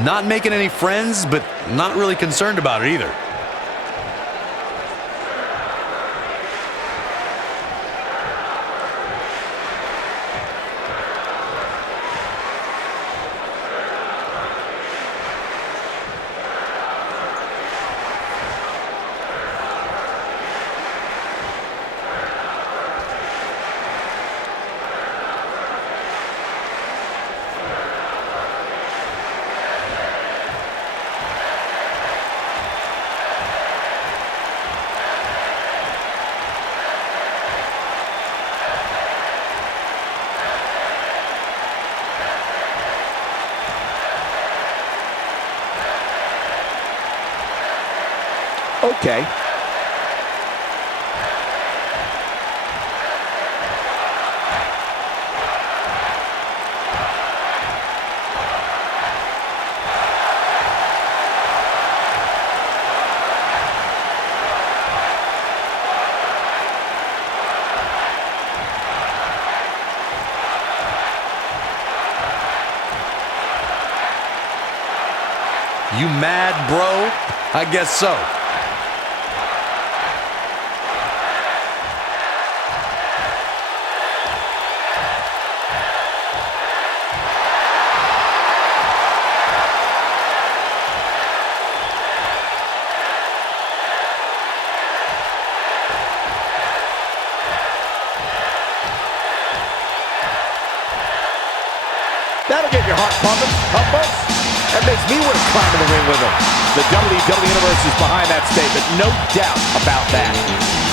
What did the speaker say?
Not making any friends, but not really concerned about it either. Okay. You mad, bro? I guess so. That'll get your heart pumping, huh, folks? That makes me want to climb in the ring with him. The WWE Universe is behind that statement, no doubt about that.